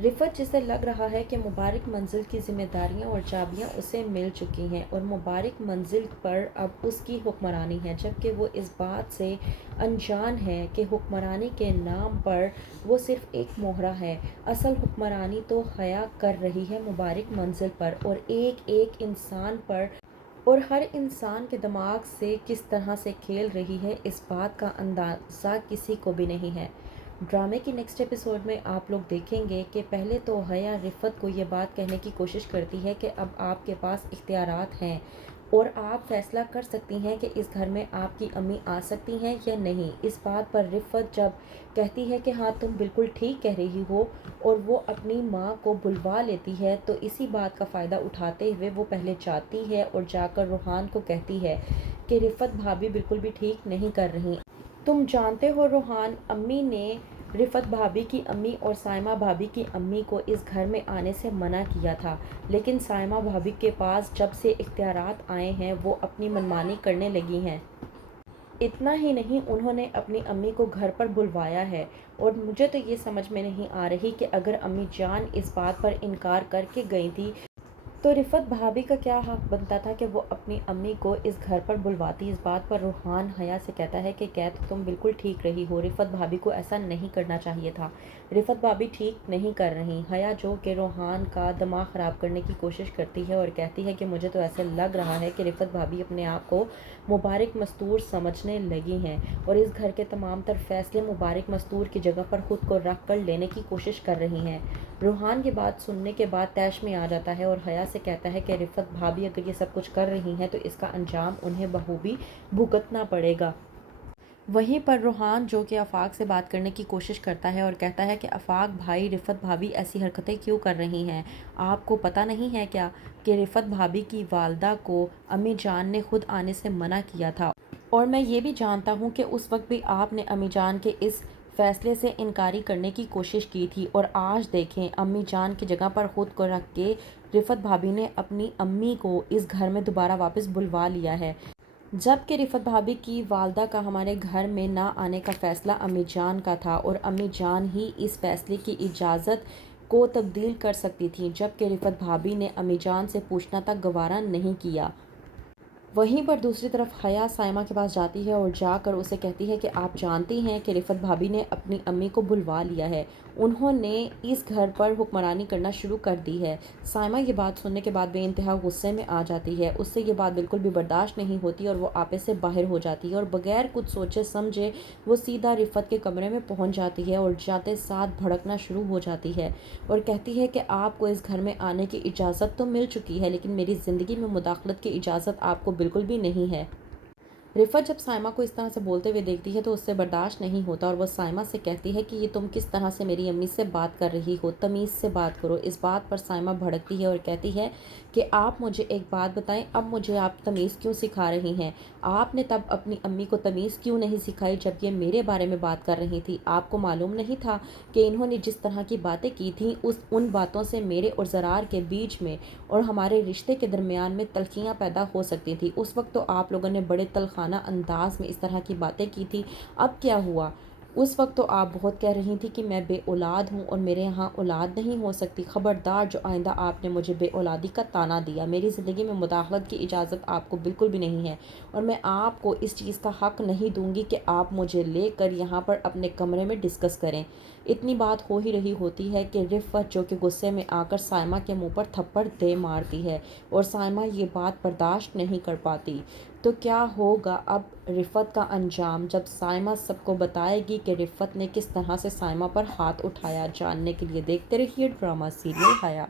रिफ़त जिसे लग रहा है कि मुबारक मंजिल की ज़िम्मेदारियाँ और चाबियाँ उसे मिल चुकी हैं और मुबारक मंजिल पर अब उसकी हुक्मरानी है, जबकि वो इस बात से अनजान है कि हुक्मरानी के नाम पर वो सिर्फ़ एक मोहरा है। असल हुक्मरानी तो हया कर रही है मुबारक मंजिल पर और एक एक इंसान पर, और हर इंसान के दिमाग से किस तरह से खेल रही है, इस बात का अंदाज़ा किसी को भी नहीं है। ड्रामे की नेक्स्ट एपिसोड में आप लोग देखेंगे कि पहले तो हया रिफ़त को ये बात कहने की कोशिश करती है कि अब आपके पास इख्तियारात हैं और आप फ़ैसला कर सकती हैं कि इस घर में आपकी अम्मी आ सकती हैं या नहीं। इस बात पर रिफ़त जब कहती है कि हाँ तुम बिल्कुल ठीक कह रही हो और वो अपनी माँ को बुलवा लेती है, तो इसी बात का फ़ायदा उठाते हुए वो पहले जाती है और जाकर रूहान को कहती है कि रिफ़त भाभी बिल्कुल भी ठीक नहीं कर रही। तुम जानते हो रूहान, अम्मी ने रिफ़त भाभी की अम्मी और साइमा भाभी की अम्मी को इस घर में आने से मना किया था, लेकिन साइमा भाभी के पास जब से इख्तियारात आए हैं वो अपनी मनमानी करने लगी हैं। इतना ही नहीं, उन्होंने अपनी अम्मी को घर पर बुलवाया है और मुझे तो ये समझ में नहीं आ रही कि अगर अम्मी जान इस बात पर इनकार करके गई थी तो रिफ़त भाभी का क्या हक बनता था कि वो अपनी अम्मी को इस घर पर बुलवाती। इस बात पर रूहान हया से कहता है कि कैद तुम बिल्कुल ठीक रही हो, रिफ़त भाभी को ऐसा नहीं करना चाहिए था, रिफ़त भाभी ठीक नहीं कर रही। हया जो कि रूहान का दिमाग ख़राब करने की कोशिश करती है और कहती है कि मुझे तो ऐसे लग रहा है कि रिफ़त भाभी अपने आप को मुबारक मस्तूर समझने लगी हैं और इस घर के तमाम तर फैसले मुबारक मस्तूर की जगह पर ख़ुद को रख कर लेने की कोशिश कर रही हैं। रूहान की बात सुनने के बाद तैश में आ जाता है और हया से कहता है कि रिफ़त भाभी अगर ये सब कुछ कर रही हैं तो इसका अंजाम उन्हें बखूबी भुगतना पड़ेगा। वहीं पर रूहान जो कि आफाक से बात करने की कोशिश करता है और कहता है कि आफाक भाई, रिफ़त भाभी ऐसी हरकतें क्यों कर रही हैं? आपको पता नहीं है क्या कि रिफ़त भाभी की वालदा को अम्मी जान ने खुद आने से मना किया था और मैं ये भी जानता हूँ कि उस वक्त भी आपने अम्मी जान के इस फैसले से इनकारी करने की कोशिश की थी और आज देखें अम्मी जान की जगह पर ख़ुद को रख के रिफ़त भाभी ने अपनी अम्मी को इस घर में दोबारा वापस बुलवा लिया है, जबकि रिफ़त भाभी की वालदा का हमारे घर में ना आने का फ़ैसला अम्मी जान का था और अम्मी जान ही इस फ़ैसले की इजाज़त को तब्दील कर सकती थी, जबकि रिफ़त भाभी ने अम्मी जान से पूछना तक गवारा नहीं किया। वहीं पर दूसरी तरफ हया साइमा के पास जाती है और जाकर उसे कहती है कि आप जानती हैं कि रिफ़त भाभी ने अपनी अम्मी को बुलवा लिया है, उन्होंने इस घर पर हुक्मरानी करना शुरू कर दी है। साइमा ये बात सुनने के बाद बेइंतहा गुस्से में आ जाती है, उससे ये बात बिल्कुल भी बर्दाश्त नहीं होती और वो आपे से बाहर हो जाती है और बगैर कुछ सोचे समझे वो सीधा रिफ़त के कमरे में पहुंच जाती है और जाते साथ भड़कना शुरू हो जाती है और कहती है कि आपको इस घर में आने की इजाज़त तो मिल चुकी है, लेकिन मेरी ज़िंदगी में मुदाखलत की इजाज़त आपको बिल्कुल भी नहीं है। रिफ़त जब साइमा को इस तरह से बोलते हुए देखती है तो उससे बर्दाश्त नहीं होता और वो साइमा से कहती है कि ये तुम किस तरह से मेरी अम्मी से बात कर रही हो, तमीज़ से बात करो। इस बात पर साइमा भड़कती है और कहती है कि आप मुझे एक बात बताएं, अब मुझे आप तमीज़ क्यों सिखा रही हैं? आपने तब अपनी अम्मी को तमीज़ क्यों नहीं सिखाई जब ये मेरे बारे में बात कर रही थी? आपको मालूम नहीं था कि इन्होंने जिस तरह की बातें की थी उन बातों से मेरे और ज़रार के बीच में और हमारे रिश्ते के दरमियान में तल्खियाँ पैदा हो सकती थी। उस वक्त तो आप लोगों ने बड़े तलखाना अंदाज में इस तरह की बातें की थी, अब क्या हुआ? उस वक्त तो आप बहुत कह रही थी कि मैं बे औलाद हूँ और मेरे यहाँ औलाद नहीं हो सकती। ख़बरदार, जो आइंदा आपने मुझे बे औलादी का ताना दिया, मेरी ज़िंदगी में मुदाखलत की इजाज़त आपको बिल्कुल भी नहीं है और मैं आपको इस चीज़ का हक़ नहीं दूंगी कि आप मुझे लेकर यहाँ पर अपने कमरे में डिस्कस करें। इतनी बात हो ही रही होती है कि रिफ़त जो कि गुस्से में आकर साइमा के मुंह पर थप्पड़ दे मारती है और साइमा ये बात बर्दाश्त नहीं कर पाती। तो क्या होगा अब रिफ़त का अंजाम जब साइमा सबको बताएगी कि रिफ़त ने किस तरह से साइमा पर हाथ उठाया? जानने के लिए देखते रहिए ड्रामा सीरियल हया।